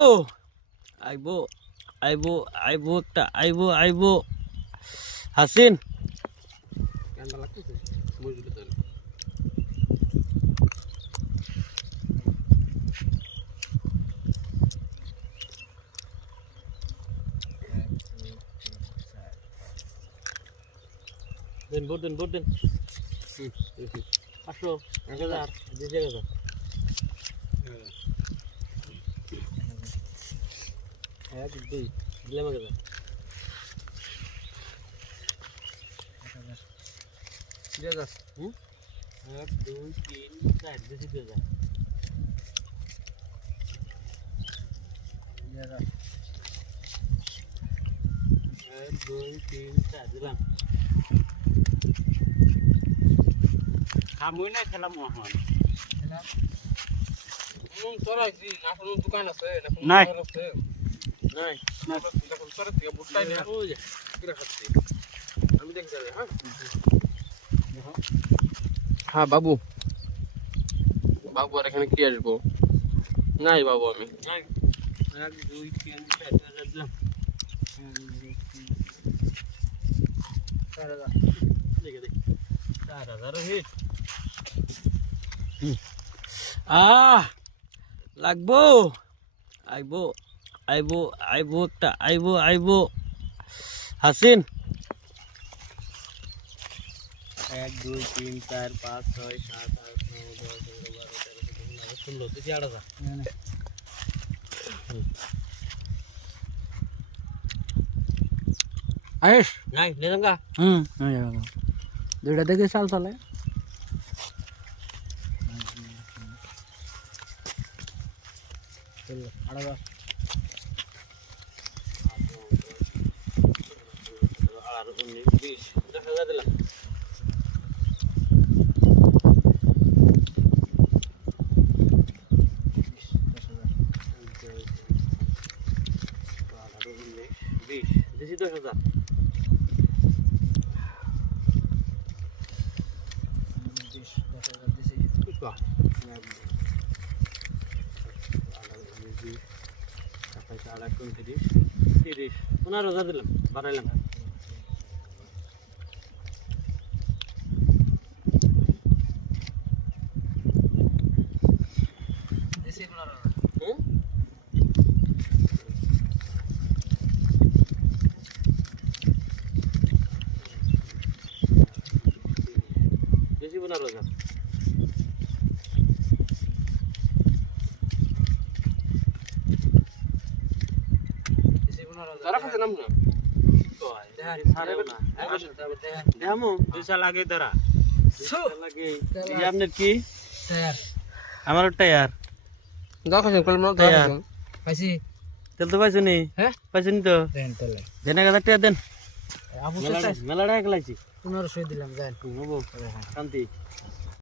ও আইবো আইবো আইবো একটা আইবো আইবো হাসিন ঠান্ডা লাগতেছে মজুরি তো দেন ভোট দেন আসো 1000 2000 এক দুই দিলাম 1000 এক দুই তিন চার বেশি 2000 এক দুই তিন চার দিলাম খামুই না খেলাম এখন চড়াইছি এখন দোকান আছে নাই। আছে নাই এখন চড়াই থেকে বুটটাই নিয়ে করে খাচ্ছি আমি দেখি যাবে হ্যাঁ হ্যাঁ বাবু আর এখানে কি আসবো নাই বাবু আমি নাই এক দুই তিন চার 2000 দিলাম 4000 দেখে দেখ 4000 হিট লাগবো আইবো আইবো আইবো একটা আইবো আইবো হাসিন 1 2 3 4 5 6 7 8 9 10 11 12 13 14 16 দিছি 8000 আয়েশ নাই লেজঙ্গা দুইটা দেখে চাল চলে আর 19 20 10,000 দিলাম দিছি 10,000 30 15,000 দিলাম বাড়াইলাম বেশি 15,000 আমার টায়ার তেল তো পাইছো নি পাইছো নি তো দেন 1000 টাকা দেন মেলা টাকা লাগছি 1500 দিলাম শান্তি